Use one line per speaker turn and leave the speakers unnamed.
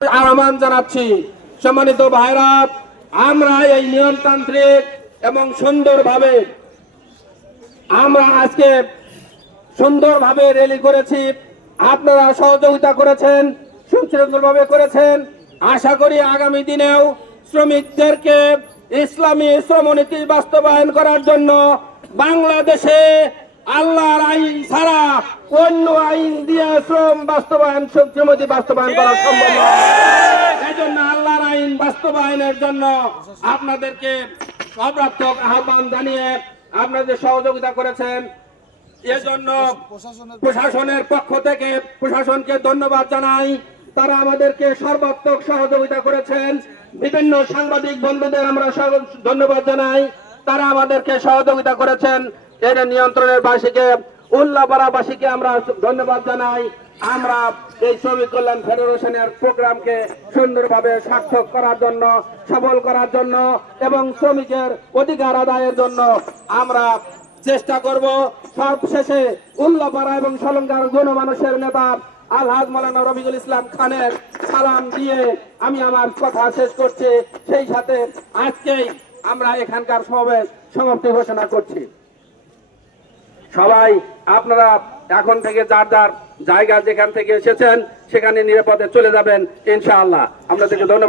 আহ্বান জানাচ্ছি সম্মানিত ভাইরা, আমরা এই নিয়মতান্ত্রিক এবং সুন্দরভাবে আমরা আজকে সুন্দরভাবে র্যালি করেছি। আপনারা সহযোগিতা করেছেন, সুশৃঙ্খলভাবে করেছেন। আশা করি আগামী দিনেও শ্রমিকদেরকে ইসলামী শ্রমনীতি বাস্তবায়ন করার জন্য বাংলাদেশে আল্লাহর আইন ছাড়া অন্য আইন দিয়ে শ্রম বাস্তবায়ন শ্রমনীতি বাস্তবায়ন করা সম্ভব নয়। এই জন্য আল্লাহর আইন বাস্তবায়নের জন্য আপনাদেরকে অপ্রাপ্ত আহ্বান জানিয়ে আপনাদের সহযোগিতা করেছেন। এজন্য প্রশাসনের পক্ষ থেকে প্রশাসনকে ধন্যবাদ জানাই। তারা আমাদেরকে সর্বাত্মক সহযোগিতা করেছেন। বিভিন্ন সাংবাদিক বন্ধুদের আমরা ধন্যবাদ জানাই। তারা আমাদেরকে সহযোগিতা করেছেন। এর নিয়ন্ত্রণের বাসীকে, উল্লাপাড়াবাসীকে আমরা ধন্যবাদ জানাই। আমরা এই শ্রমিক কল্যাণ ফেডারেশনের প্রোগ্রামকে সুন্দরভাবে সার্থক করার জন্য সফল করার জন্য এবং শ্রমিকের অধিকার আদায়ের জন্য আমরা চেষ্টা করব। সব শেষে উল্লাপাড়া এবং সলঙ্গার গণমানুষের নেতা আলহাজ মালানা রবিকুল ইসলাম খানের সালাম দিয়ে আমি আমার কথা শেষ করছি। সেই সাথে আজকেই আমরা এখানকার সমাবেশ সমাপ্তি ঘোষণা করছি। সবাই আপনারা এখন থেকে যার যার জায়গা যেখান থেকে এসেছেন, সেখানে নিরাপদে চলে যাবেন, ইনশাআল্লাহ। আপনাদেরকে ধন্যবাদ